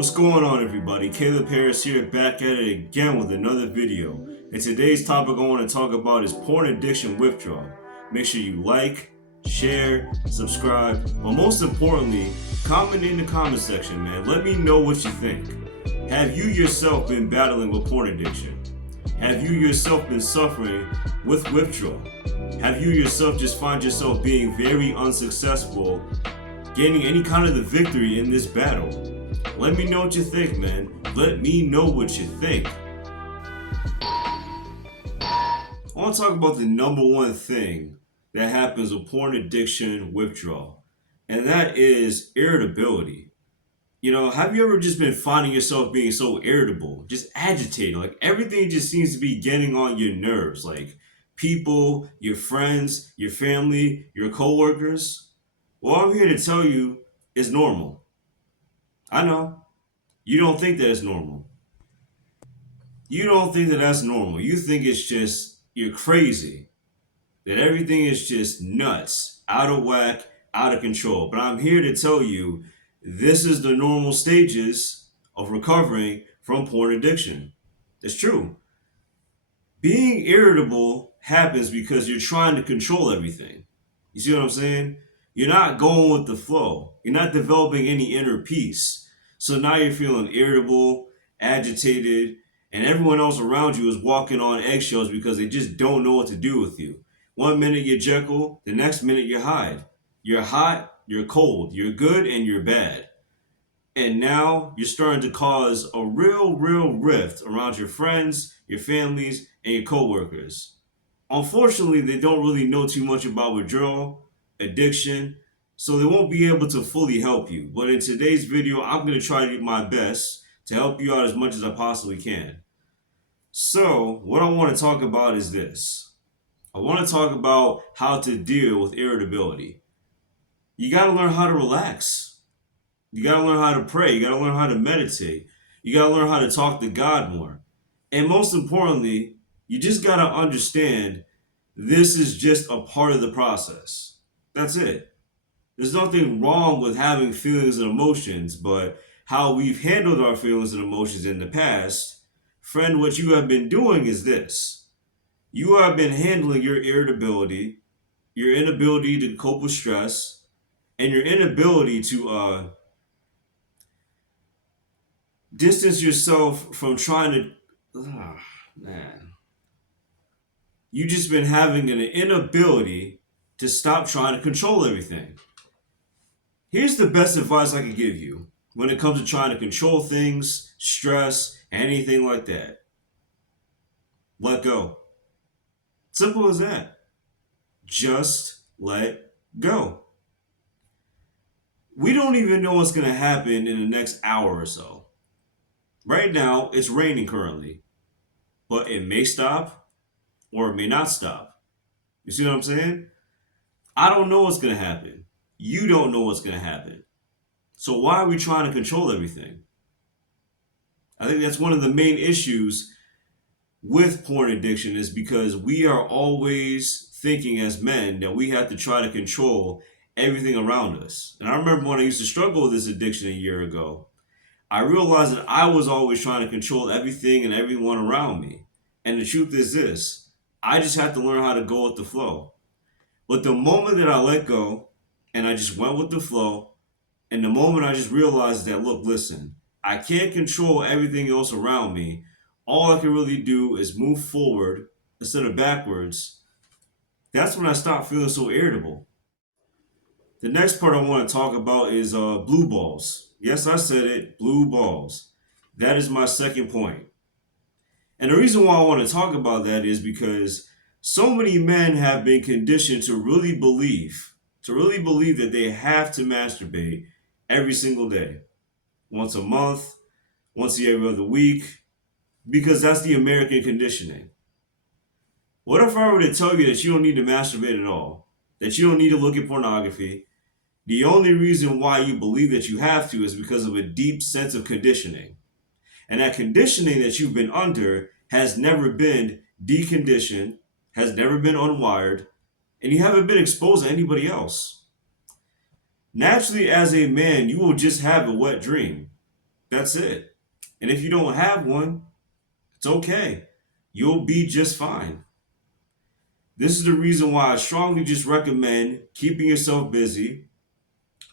What's going on, everybody? Caleb Harris here, back at it again with another video. And today's topic I want to talk about is porn addiction withdrawal. Make sure you like, share, subscribe, but most importantly, comment in the comment section, man. Let me know what you think. Have you yourself been battling with porn addiction? Have you yourself been suffering with withdrawal? Have you yourself just find yourself being very unsuccessful, gaining any kind of the victory in this battle? Let me know what you think, man. Let me know what you think. I want to talk about the number one thing that happens with porn addiction withdrawal, and that is irritability. Have you ever just been finding yourself being so irritable, just agitated? Like everything just seems to be getting on your nerves. Like people, your friends, your family, your coworkers. Well, I'm here to tell you it's normal. I know. You don't think that it's normal. You don't think that that's normal. You think it's just, you're crazy. That everything is just nuts, out of whack, out of control. But I'm here to tell you this is the normal stages of recovering from porn addiction. It's true. Being irritable happens because you're trying to control everything. You see what I'm saying? You're not going with the flow. You're not developing any inner peace. So now you're feeling irritable, agitated, and everyone else around you is walking on eggshells because they just don't know what to do with you. One minute you're Jekyll, the next minute you're Hyde. You're hot, you're cold, you're good, and you're bad. And now you're starting to cause a real rift around your friends, your families, and your coworkers. Unfortunately, they don't really know too much about withdrawal, addiction, so they won't be able to fully help you. But in today's video, I'm going to try to do my best to help you out as much as I possibly can. So, what I want to talk about is this. I want to talk about how to deal with irritability. You got to learn how to relax. You got to learn how to pray. You got to learn how to meditate. You got to learn how to talk to God more. And most importantly, you just got to understand this is just a part of the process. That's it. There's nothing wrong with having feelings and emotions, but how we've handled our feelings and emotions in the past, friend, what you have been doing is this. You have been handling your irritability, your inability to cope with stress, and your inability to distance yourself from trying to, man. You just been having an inability to stop trying to control everything. Here's the best advice I can give you when it comes to trying to control things, stress, anything like that. Let go. Simple as that. Just let go. We don't even know what's going to happen in the next hour or so. Right now, it's raining currently, but it may stop or it may not stop. You see what I'm saying? I don't know what's going to happen. You don't know what's going to happen. So why are we trying to control everything? I think that's one of the main issues with porn addiction is because we are always thinking as men that we have to try to control everything around us. And I remember when I used to struggle with this addiction a year ago, I realized that I was always trying to control everything and everyone around me. And the truth is this, I just have to learn how to go with the flow. But the moment that I let go and I just went with the flow, and the moment I just realized that, look, listen, I can't control everything else around me. All I can really do is move forward instead of backwards. That's when I stopped feeling so irritable. The next part I want to talk about is blue balls. Yes, I said it, blue balls. That is my second point. And the reason why I want to talk about that is because so many men have been conditioned to really believe that they have to masturbate every single day, once a month, once every other week, because that's the American conditioning. What if I were to tell you that you don't need to masturbate at all, that you don't need to look at pornography? The only reason why you believe that you have to is because of a deep sense of conditioning. And that conditioning that you've been under has never been deconditioned, has never been unwired, and you haven't been exposed to anybody else. Naturally, as a man, you will just have a wet dream. That's it. And if you don't have one, it's okay. You'll be just fine. This is the reason why I strongly just recommend keeping yourself busy,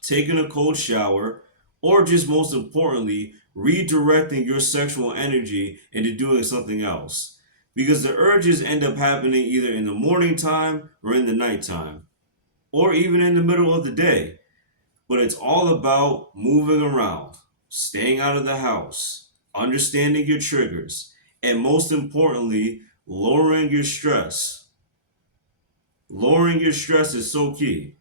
taking a cold shower, or just most importantly, redirecting your sexual energy into doing something else. Because the urges end up happening either in the morning time or in the nighttime, or even in the middle of the day. But it's all about moving around, staying out of the house, understanding your triggers, and most importantly, lowering your stress. Lowering your stress is so key.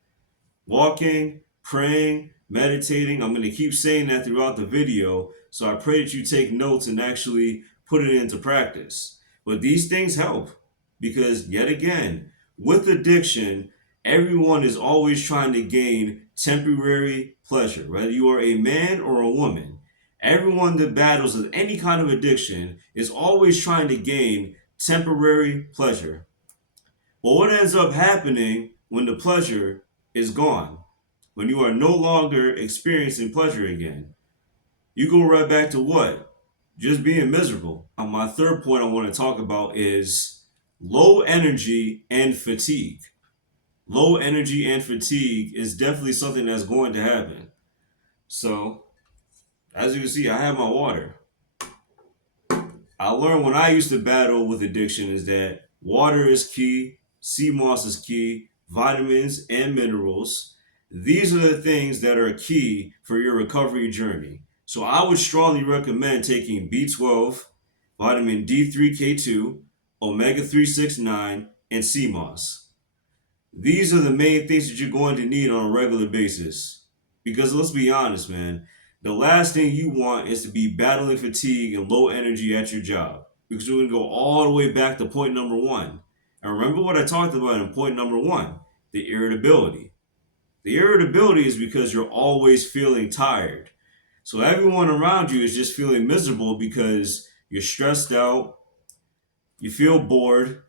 Walking, praying, meditating. I'm going to keep saying that throughout the video, so I pray that you take notes and actually put it into practice. But these things help because, yet again, with addiction, everyone is always trying to gain temporary pleasure, whether you are a man or a woman. Everyone that battles with any kind of addiction is always trying to gain temporary pleasure. But what ends up happening when the pleasure is gone? When you are no longer experiencing pleasure again, you go right back to what? Just being miserable. My third point I want to talk about is low energy and fatigue. Low energy and fatigue is definitely something that's going to happen. So, as you can see, I have my water. I learned when I used to battle with addiction is that water is key, sea moss is key, vitamins and minerals. These are the things that are key for your recovery journey. So I would strongly recommend taking B12, vitamin D3K2, omega 369, and sea moss. These are the main things that you're going to need on a regular basis. Because let's be honest, man, the last thing you want is to be battling fatigue and low energy at your job. Because we're going to go all the way back to point number one. And remember what I talked about in point number one, the irritability. The irritability is because you're always feeling tired. So everyone around you is just feeling miserable because you're stressed out, you feel bored,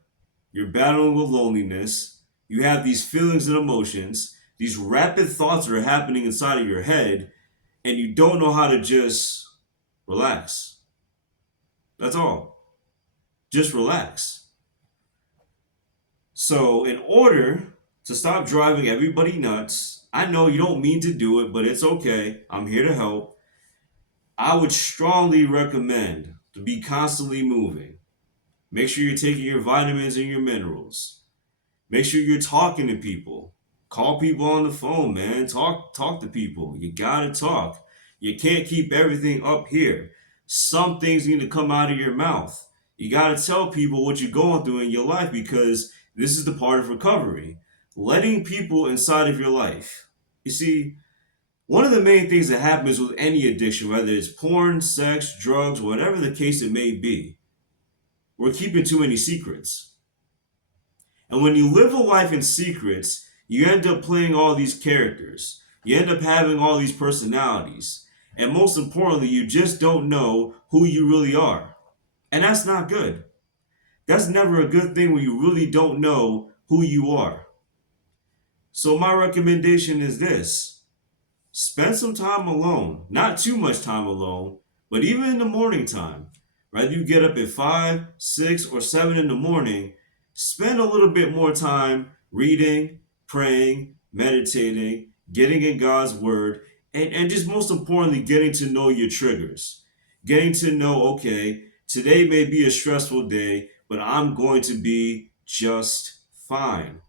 you're battling with loneliness, you have these feelings and emotions, these rapid thoughts are happening inside of your head, and you don't know how to just relax. That's all. Just relax. So, in order to stop driving everybody nuts, I know you don't mean to do it, but it's okay. I'm here to help. I would strongly recommend to be constantly moving. Make sure you're taking your vitamins and your minerals. Make sure you're talking to people. Call people on the phone, man. Talk to people. You gotta talk. You can't keep everything up here. Some things need to come out of your mouth. You gotta tell people what you're going through in your life because this is the part of recovery. Letting people inside of your life. You see, one of the main things that happens with any addiction, whether it's porn, sex, drugs, whatever the case it may be, we're keeping too many secrets. And when you live a life in secrets, you end up playing all these characters. You end up having all these personalities. And most importantly, you just don't know who you really are. And that's not good. That's never a good thing when you really don't know who you are. So my recommendation is this. Spend some time alone. Not too much time alone, but even in the morning time. Whether you get up at 5, 6, or 7 in the morning, spend a little bit more time reading, praying, meditating, getting in God's word, and just most importantly, getting to know your triggers. Getting to know, okay, today may be a stressful day, but I'm going to be just fine.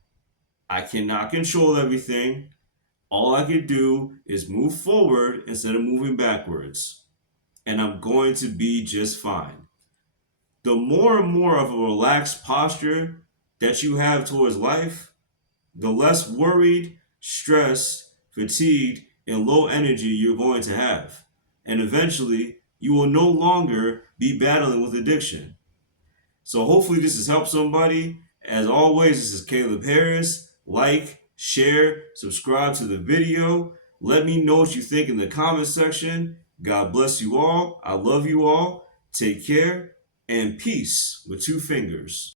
I cannot control everything. All I can do is move forward instead of moving backwards. And I'm going to be just fine. The more and more of a relaxed posture that you have towards life, the less worried, stressed, fatigued, and low energy you're going to have. And eventually, you will no longer be battling with addiction. So hopefully this has helped somebody. As always, this is Caleb Harris. Like, share, subscribe to the video. Let me know what you think in the comment section. God bless you all. I love you all. Take care and peace with 2 fingers.